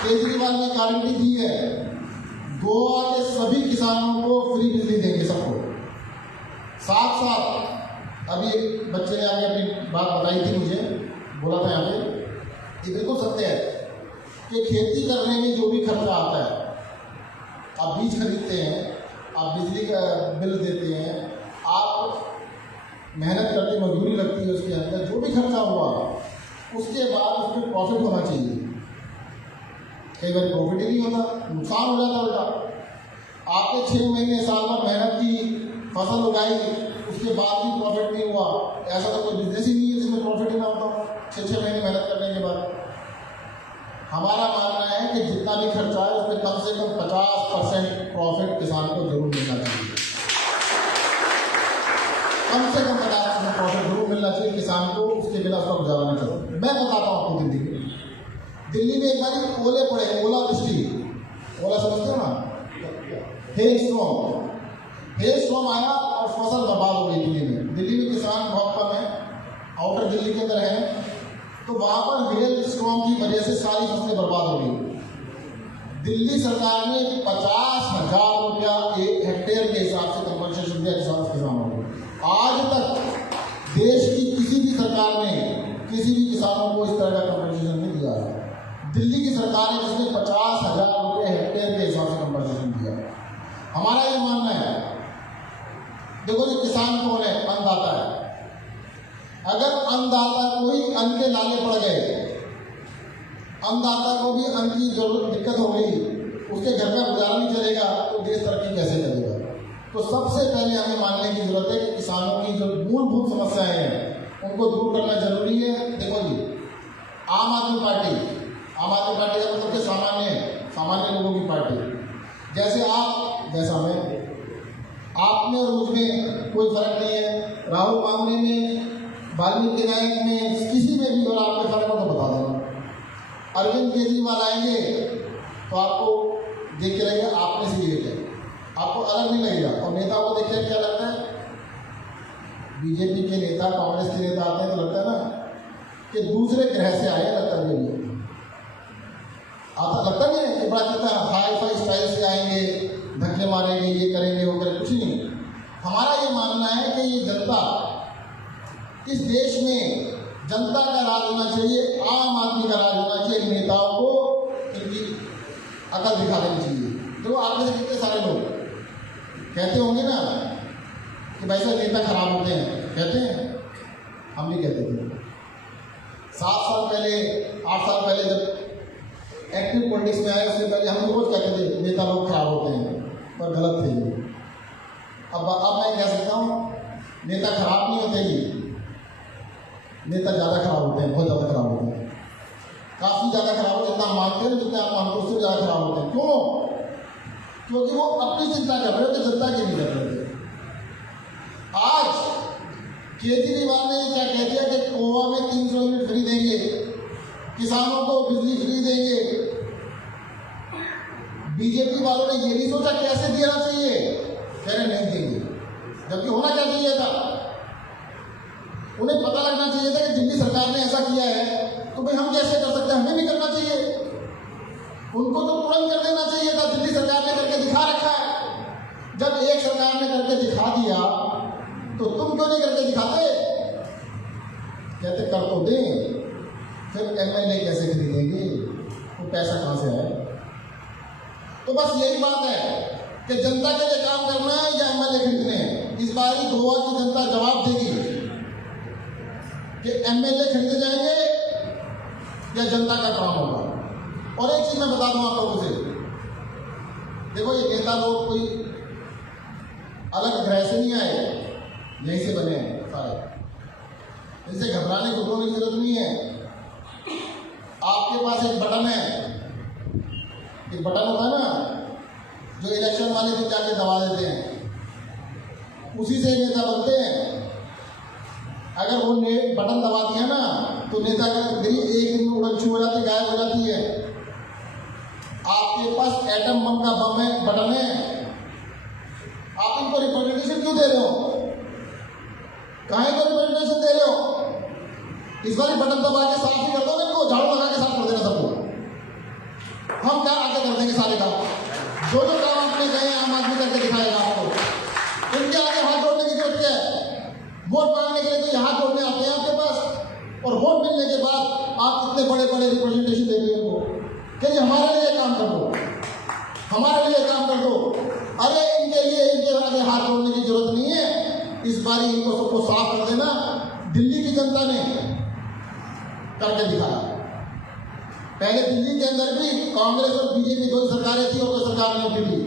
केजरीवाल ने गारंटी दी है, गोवा के सभी किसानों को फ्री बिजली देंगे सबको। साथ साथ अभी एक बच्चे ने आगे अपनी बात बताई थी, मुझे बोला था यहाँ पे, ये बिल्कुल सत्य है कि खेती करने में जो भी खर्चा आता है, आप बीज खरीदते हैं, आप बिजली का बिल देते हैं, आप मेहनत करते, मजदूरी लगती है उसके अंदर, जो भी खर्चा हुआ उसके बाद उसमें प्रॉफिट होना चाहिए। कई बार प्रॉफिट ही नहीं होता, नुकसान हो जाता उल्टा। आपने 6 महीने साल भर मेहनत की, फसल उगाई, उसके बाद भी प्रॉफिट नहीं हुआ, ऐसा तो कोई बिजनेस ही नहीं है जिसमें प्रॉफिट ही ना होता हो 6 महीने मेहनत करने के बाद। हमारा मानना है कि जितना भी खर्चा है उसमें कम से कम 50% प्रॉफिट किसान को जरूर मिलना चाहिए। कम से कम 50% प्रॉफिट जरूर मिलना चाहिए किसान को, उसके बिना उसका गुजारा नहीं चलता। मैं बताता हूँ आपको दिल्ली में एक बार ओले पड़े, ओलावृष्टि, ओला समझते हो ना, हेल स्टॉर्म आया और फसल बर्बाद हो गई दिल्ली में किसान बहुत कम है, आउटर दिल्ली के अंदर है, तो वहाँ पर हेल स्टॉर्म की वजह से सारी फसलें बर्बाद हो गई। दिल्ली सरकार ने 50,000 रुपया एक हेक्टेयर के हिसाब से कंपनसेशन दिया किसानों को। आज तक देश की किसी भी सरकार ने किसी भी किसानों को इस तरह का कंपनसेशन नहीं दिया है। दिल्ली की सरकार है जिसने 50,000 रुपये हेक्टेयर के हिसाब से कंपनसेशन दिया। हमारा ये मानना है, देखो ये किसान कौन है? अन्नदाता है। अगर अन्नदाता को ही अन्न के लाले पड़ गए, अन्नदाता को भी अन्न की जरूरत दिक्कत हो गई, उसके घर का गुजारा नहीं चलेगा, तो देश तरक्की कैसे करेगा? तो सबसे पहले हमें मानने की जरूरत है कि किसानों की जो मूलभूत समस्याएं हैं उनको दूर करना जरूरी है। देखो जी, आम आदमी पार्टी का मतलब कि सामान्य लोगों की पार्टी, जैसे आप जैसा मैं, आप में और मुझ में कोई फर्क नहीं है। राहुल मांगने में, वाल्मीकि नायक में, किसी में भी और आप में फर्क हो तो बता देना। अरविंद केजरीवाल आएंगे तो आपको देख के लगेगा आपने से ये है, आपको अलग नहीं लगेगा। और नेताओं को देख के क्या लगता है? बीजेपी के नेता, कांग्रेस के नेता आते हैं तो लगता है ना कि दूसरे ग्रह से आए, लगता है आता लगता नहीं है कि बड़ा कितना हाई फाई स्टाइल से आएंगे, धक्के मारेंगे, ये करेंगे, वो करेंगे, कुछ नहीं। हमारा ये मानना है कि ये जनता, इस देश में जनता का राज होना चाहिए, आम आदमी का राज होना चाहिए। नेताओं को इनकी अकल दिखा देनी चाहिए। तो आप में से कितने सारे लोग कहते होंगे ना कि भाई साहब नेता खराब होते हैं, कहते हैं, हम भी कहते थे 7 साल पहले, 8 साल पहले जब एक्टिव पॉलिटिक्स में आए, उससे पहले हम रोज कहते थे नेता लोग खराब होते हैं, पर गलत थे ये। अब मैं कह सकता हूँ नेता खराब नहीं होते जी, नेता ज़्यादा खराब होते हैं, बहुत ज़्यादा खराब होते हैं, काफ़ी ज़्यादा खराब होते हैं। जितना मानते हैं जितना आप मानते उससे ज़्यादा खराब होते हैं। क्यों? क्योंकि वो अपनी चिंता कर रहे थे, जनता की नहीं कर रहे थे। आज केजरीवाल ने क्या कह दिया कि गोवा में 300 यूनिट फ्री देंगे, किसानों को बिजली फ्री देंगे। बीजेपी वालों ने ये नहीं सोचा कैसे देना चाहिए, कह रहे नहीं देंगे, जबकि होना क्या चाहिए था? उन्हें पता लगना चाहिए था कि दिल्ली सरकार ने ऐसा किया है तो भाई हम कैसे कर सकते हैं, हमें भी करना चाहिए। उनको तो तुरंत कर देना चाहिए था, दिल्ली सरकार ने करके दिखा रखा है। जब एक सरकार ने करके दिखा दिया तो तुम क्यों नहीं करके दिखाते? कहते कर तो दें, फिर एमएलए कैसे खरीदेंगे, वो पैसा कहाँ से आए? तो बस यही बात है कि जनता के लिए काम करना है या एमएलए खरीदने हैं। इस बार ही गोवा की जनता जवाब देगी कि एमएलए खरीदे जाएंगे या जनता का काम होगा। और एक चीज मैं बता दूं आप लोगों से, देखो ये नेता लोग कोई अलग ग्रह से नहीं आए, यहीं से बने हैं सारे, इनसे घबराने घबराने की जरूरत नहीं है। आपके पास एक बटन है, एक बटन होता है ना जो इलेक्शन वाले दिन जाके दबा देते हैं, उसी से नेता बनते हैं। अगर वो बटन दबा दिया ना तो नेता का दिल एक दिन में उड़न छू हो जाती, गायब हो जाती है। आपके पास एटम बम का बम है, बटन है, आप इनको रिप्रेजेंटेशन क्यों दे रहे हो? काहे को रिप्रेजेंटेशन दे रहे हो? इस बार बटन दबा के साफ ही कर दो ना, इनको झाड़ू लगा के साफ कर देना सबको। हम क्या आगे कर देंगे सारे काम, जो जो काम आपने कहे आम आदमी करके दिखाएगा आपको। इनके आगे हाथ जोड़ने की जरूरत है। वोट मांगने के लिए तो यहाँ जोड़ने आते हैं आपके पास, और वोट मिलने के बाद आप इतने बड़े बड़े रिप्रेजेंटेशन दे रहे हो कि हमारे लिए काम कर दो, हमारे लिए काम कर दो। अरे इनके लिए इनके आगे हाथ जोड़ने की जरूरत नहीं है। इस बार इनको सबको साफ कर देना। दिल्ली की जनता ने करके दिखाया। पहले दिल्ली के अंदर भी कांग्रेस और बीजेपी दो ही सरकारें थी और कोई सरकार नहीं उठी थी।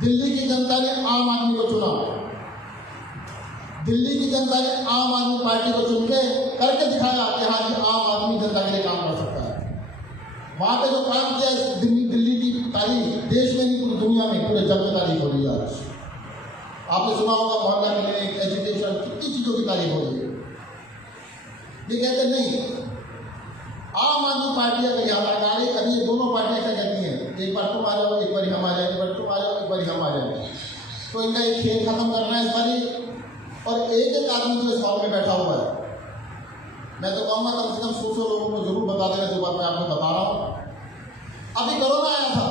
दिल्ली की जनता ने आम आदमी को चुना, दिल्ली की जनता ने आम आदमी पार्टी को चुन के करके दिखाया कि हाँ जी आम आदमी जनता के लिए काम कर सकता है। वहां पे जो काम किया दिल्ली की तारीफ देश में नहीं पूरी दुनिया में पूरे जग में तारीफ हो रही है। आज आपने सुना होगा मोहल्ला क्लिनिक, एजुकेशन, कितनी चीजों की तारीफ हो रही है। ये कहते नहीं, आम आदमी पार्टी अगर यहाँ पर आ गई, अभी ये दोनों पार्टियां क्या कहती हैं, एक बार तुम आ जाओ, एक बार हम आ जाए, एक बार तुम आ जाओ, एक बार हम आ जाए। तो इनका एक खेल खत्म करना है इस बारी। और एक एक आदमी जो इस हॉल में बैठा हुआ है, मैं तो कहूँगा कम से कम 100 लोगों को जरूर बता देना जो बात मैं आपको बता रहा हूँ। अभी कोरोना आया था,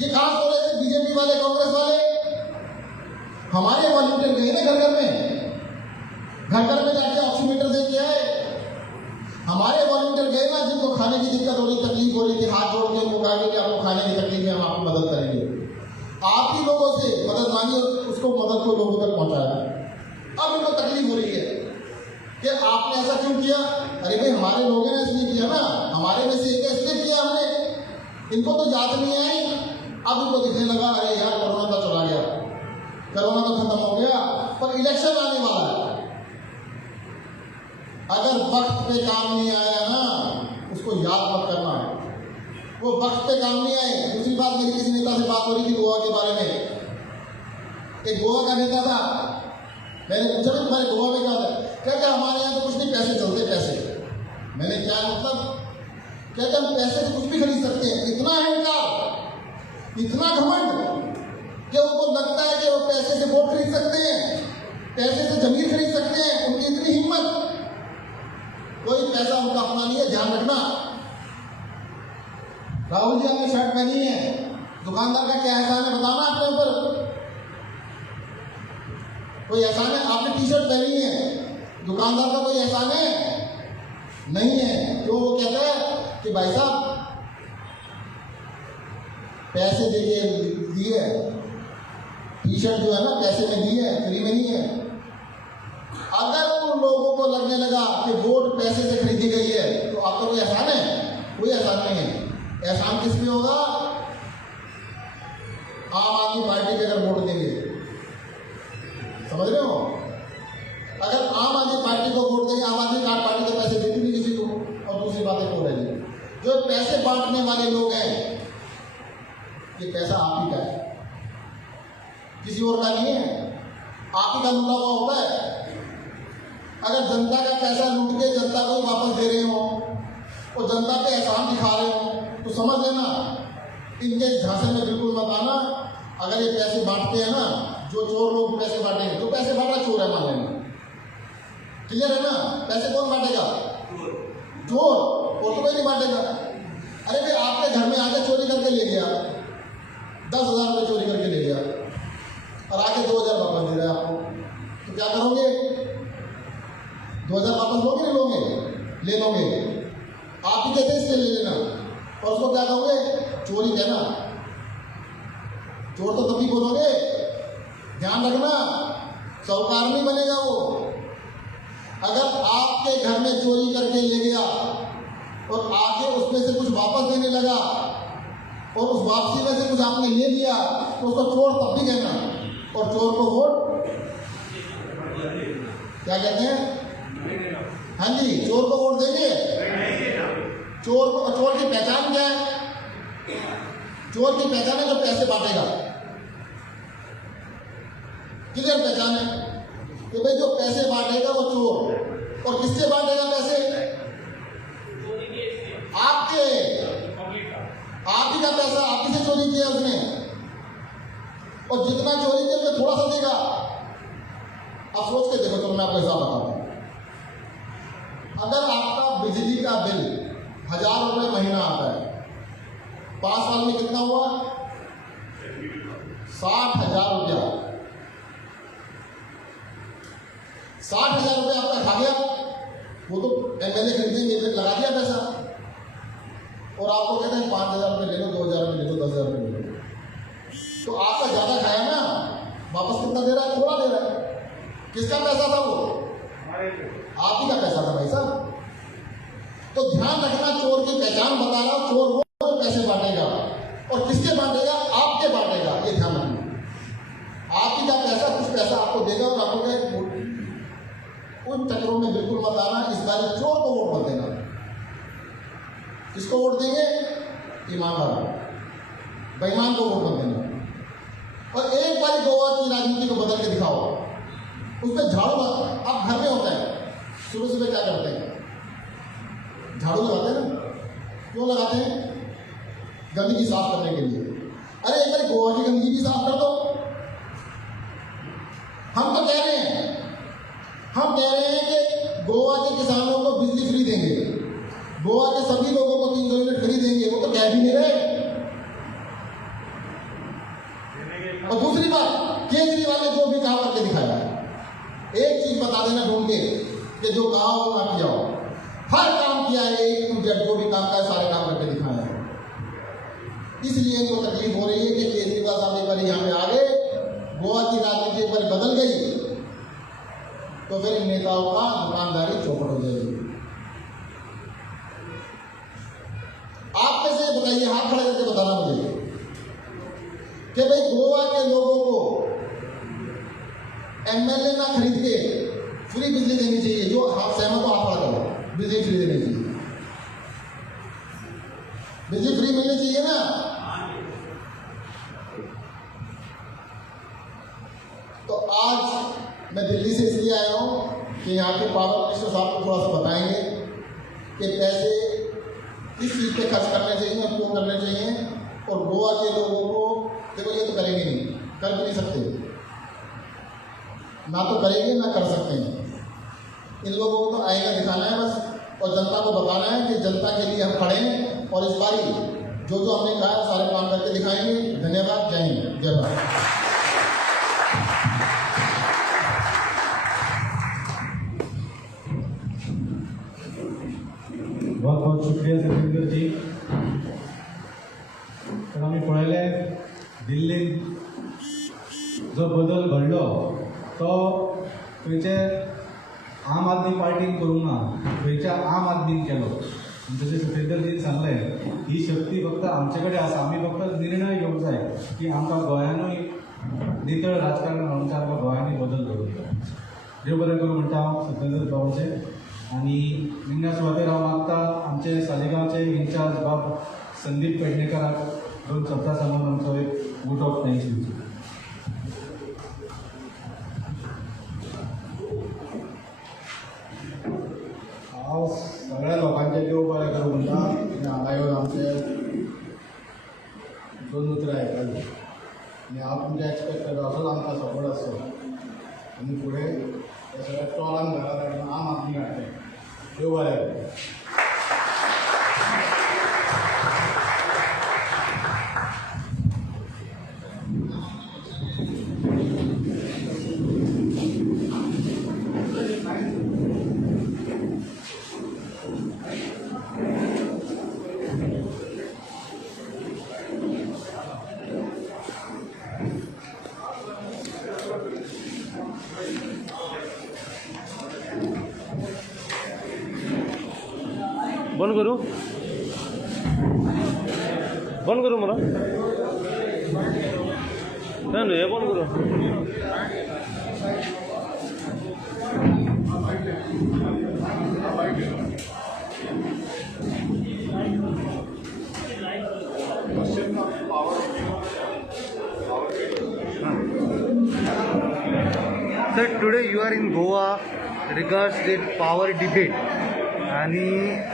ये कहाँ सो रहे थे बीजेपी वाले, कांग्रेस वाले? हमारे वॉलंटियर गए ना घर घर में जाके ऑक्सीमीटर दे के आए। हमारे वॉलंटियर गए ना जिनको खाने की दिक्कत हो रही, तकलीफ हो रही थी, हाथ जोड़ के उनको कहा कि आपको खाने की तकलीफ है, हम आपकी मदद करेंगे। आप ही लोगों से मदद मांगी और उसको मदद को लोगों तक पहुंचाया। अब इनको तकलीफ हो रही है कि आपने ऐसा क्यों किया? अरे भाई हमारे लोगों ने इसलिए किया ना, हमारे में से एक इसलिए किया हमने, इनको तो याद नहीं आई। अब इनको दिखने लगा अरे यार कोरोना तो चला गया, कोरोना तो खत्म हो गया, पर इलेक्शन आने वाला है। अगर वक्त पे काम नहीं आया ना, उसको याद मत करना, वो वक्त पे काम नहीं आए। दूसरी बात, मेरी किसी नेता से बात हो रही थी गोवा के बारे में। एक गोवा का नेता था, मैंने पूछा तुम्हारे गोवा में क्या था? कहते हमारे यहाँ तो कुछ नहीं, पैसे चलते पैसे। मैंने क्या मतलब? कहते हम पैसे से कुछ भी खरीद सकते हैं। इतना अहंकार, इतना घमंड कि उनको लगता है कि वो पैसे से वोट खरीद सकते हैं, पैसे से जमीन खरीद सकते हैं। उनकी इतनी हिम्मत। कोई पैसा उनका अपना नहीं है, ध्यान रखना। राहुल जी आपने शर्ट पहनी है, दुकानदार का क्या एहसान है बताना आपके ऊपर? कोई एहसान है? आपने टी शर्ट पहनी है, दुकानदार का कोई एहसान है? नहीं है। क्यों? वो कहता है कि भाई साहब पैसे देके दिए, टी शर्ट जो है ना पैसे में दी है, फ्री में नहीं है। अगर उन लोगों को लगने लगा कि वोट पैसे से खरीदी गई है तो आपका कोई एहसान है? कोई एहसान नहीं है। एहसान किस पे होगा? आम आदमी पार्टी के अगर वोट देंगे, समझ रहे हो? अगर आम आदमी पार्टी को वोट देंगे, आम आदमी पार्टी के पैसे देती नहीं किसी को। और दूसरी बातें हो रही है, जो पैसे बांटने वाले लोग हैं, ये पैसा आप ही का है, किसी और का नहीं है, आप ही का लूटा हुआ होता है। अगर जनता का पैसा लूट के जनता को वापस दे रहे हो और जनता पे एहसान दिखा रहे हो तो समझ लेना इनके झांसे में बिल्कुल मत आना। अगर ये पैसे बांटते हैं ना, जो चोर लोग पैसे बांटेंगे, जो पैसे बांट रहा चोर है मान लेना। क्लियर है ना? पैसे कौन बांटेगा? चोर। और तो कोई नहीं बांटेगा। अरे भाई आपके घर में आके चोरी करके ले गया, 10,000 रुपये चोरी करके ले गया और आके 2,000 वापस दे रहा है आपको, तो क्या करोगे? 2,000 वापस लोगे नहीं लोगे? ले लोगे। आप ही कहते इससे ले लेना और उसको क्या कहोगे? चोरी कहना। चोर तो तभी बोलोगे। ध्यान रखना, साहूकार नहीं बनेगा वो। अगर आपके घर में चोरी करके ले गया और आके उसमें से कुछ वापस देने लगा और उस वापसी में से कुछ आपने ले लिया तो उसको चोर तब भी कहना। और चोर को वोट क्या कहते हैं? हाँ जी, चोर को वोट देंगे? चोर की पहचान क्या है? चोर की पहचान है जो पैसे बांटेगा। क्लियर पहचान है कि भाई जो पैसे बांटेगा वो चोर। और किससे बांटेगा पैसे? आपके, आप ही का पैसा आप ही से चोरी किया उसने। और जितना चोरी किया उसमें थोड़ा सा देगा। आप सोच के देखो, तो मैं आपको हिसाब बताता हूं। अगर आपका बिजली का बिल 1,000 रुपये महीना आता है, 5 साल में कितना हुआ? 60,000 रुपया। 60,000 रुपये आपका खा गया। वो तो एमएलए खरीदेंगे, लगा दिया पैसा और आपको कहते हैं 5,000 रुपये ले लो, 2,000 रुपये ले लो, 10,000 रुपये ले लो। तो आपका ज़्यादा खाया ना, वापस कितना दे रहा है? थोड़ा दे रहा है। किसका पैसा था वो? आप ही का पैसा था भाई साहब। तो ध्यान रखना, चोर की पहचान बता रहा हूं, चोर वो जो पैसे बांटेगा और किसके बांटेगा, आपके बांटेगा, ये ध्यान रखना। आप ही का पैसा कुछ पैसा आपको देगा और आपको कहे उन चक्रों में बिल्कुल मत आना। इस बार चोर को वोट मत देना। किसको वोट देंगे? ईमानदार, बेईमान को वोट मत देना। और एक बार गोवा की राजनीति को बदल के दिखाओ। उसमें झाड़ू आप घर में होता है, सुबह सुबह क्या करते हैं? झाड़ू लगाते हैं ना। क्यों लगाते हैं? गंदगी साफ करने के लिए। अरे एक बार गोवा की गंदगी भी साफ कर दो। हम तो कह रहे हैं, हम कह रहे हैं कि गोवा के किसानों को बिजली फ्री देंगे, गोवा के सभी लोगों को 300 यूनिट फ्री देंगे। वो तो कह भी नहीं रहे। और दूसरी बात, केजरीवाल ने जो भी कहा करके दिखाया, एक चीज बता देना ढूंढ के कि जो कहा वो ना किया हो। हर काम किया है, एक जो भी काम का सारे काम करके दिखाया है। इसलिए इनको तकलीफ हो रही है कि केजरीवाल साहब एक बार यहाँ पे आ गए, गोवा की राजनीति एक बार बदल गई तो फिर इन नेताओं का दुकानदारी चौपट हो जाएगी। आप में से बताइए, हाथ खड़े करके बताना मुझे कि भाई गोवा के लोगों को एमएलए ना खरीद के फ्री बिजली देनी चाहिए। जो आप सहमत हो, हाथ खड़ा करो। बिजली फ्री देनी चाहिए, बिजली फ्री मिलनी चाहिए ना। तो आज मैं दिल्ली से इसलिए आया हूँ कि यहाँ के पावर मिनिस्टर साहब को थोड़ा सा बताएंगे कि पैसे किस चीज़ पे खर्च करने चाहिए और क्यों करने चाहिए। और गोवा के लोगों को देखो, ये तो करेंगे नहीं, कर भी नहीं सकते, ना तो करेंगे ना कर सकते हैं। इन लोगों को तो आएगा दिखाना है बस, और जनता को बताना है कि जनता के लिए हम खड़े हैं और इस बारी जो जो हमने कहा सारे काम करके दिखाएंगे। धन्यवाद। जय हिंद, जय भारत। बहुत बहुत शुक्रिया सतेंद्र जी। तर आम्ही पळयले दिल्लीत जो बदल घडलो तो थंयचे आम आदमी पार्टीन करूंक ना, थंयच्या आम आदमीन केलो। जशें सतेंद्रजीन सांगलें, ही शक्ती फक्त आमचे कडेन आसा। आमी फक्त निर्णय घेवंक जाय की आमकां गोंयानूय नितळ राजकारण आमच्या आमकां गोंयांनी बदल करूंक जाय। देव बरें करूं म्हणटा हांव सतेंद्र बाबाचें। आणि निमण्या सुवातेर हांव मागता आमचे सालिगांवचे इन्चार्ज बाब संदीप पेडणेकराक 2 शब्दां सांगून आमचो एक वोट ऑफ थँक्स दिवचो। हांव सगळ्या लोकांचे देव बरें करूं म्हणटा। हांगा येवन आमचे 2 उतरां आयकली आनी हांव तुमचे एक्सपेक्ट करता असोच आमकां सपोर्ट आसचो आनी फुडें हे सगळें चोरान घरा धाडून आम आदमी हाडटले। देव बरें करूं। बंद करू मला नाही हे बंद करू। Sir, today you are in Goa regards the power debate आणि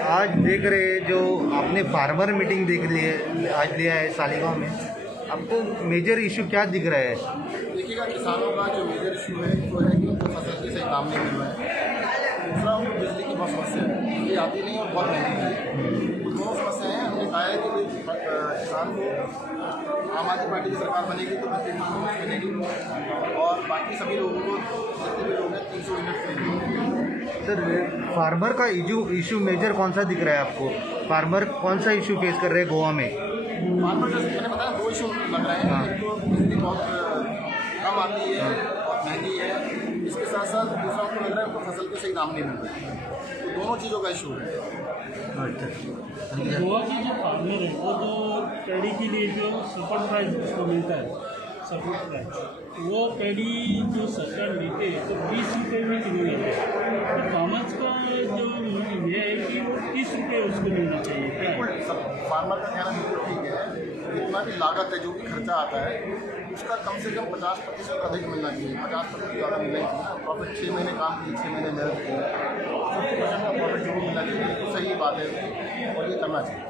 आज देख रहे हैं जो आपने फार्मर मीटिंग देख ली है, आज लिया है सालिगांव में, आपको मेजर इशू क्या दिख रहा है? देखिएगा, किसानों का जो मेजर इशू है वो है कि उनको फसल की सही दाम नहीं मिल रहा है। दूसरा, उनको बिजली की बहुत समस्या है, ये आती नहीं और बहुत महंगी है। कुछ दोनों समस्याएं हैं। हमने कहा है कि किसान को आम आदमी पार्टी की सरकार बनेगी तो बिजली की समस्या मिलेगी और बाकी सभी लोगों को जितने भी लोग हैं 300 यूनिट फ्री। सर, फार्मर का इशू मेजर कौन सा दिख रहा है आपको? फार्मर कौन सा इशू फेस कर रहे हैं गोवा में? फार्मर जैसे मैंने बताया 2 इशू लग रहे हैं। एक तो बिजली बहुत कम आती है, बहुत महंगी है, इसके साथ साथ दूसरा उनको लग रहा है उनको फसल के सही दाम नहीं मिल रहे, तो दोनों चीज़ों का इशू है। गोवा की जो फार्मर है वो जो पैडी के लिए जो सपोर्ट प्राइस उसको मिलता है, सपोर्ट प्राइस वो पैडी जो सरकार लेते है तो 20 रुपये में किलो लेते हैं, तो फार्मर्स का जो ये है कि 30 रुपये उसको मिलना चाहिए। क्या है? बिल्कुल सब फार्मर का कहना बिल्कुल ठीक है, जितना भी लागत है जो भी खर्चा आता है उसका कम से कम 50% अधिक मिलना चाहिए। 50% ज़्यादा मिलना ही चाहिए। प्रॉफिट 6 महीने काम किए, 6 महीने मेहनत की, 50% का प्रॉफिट जरूर मिलना चाहिए, तो सही बात है और ये करना चाहिए।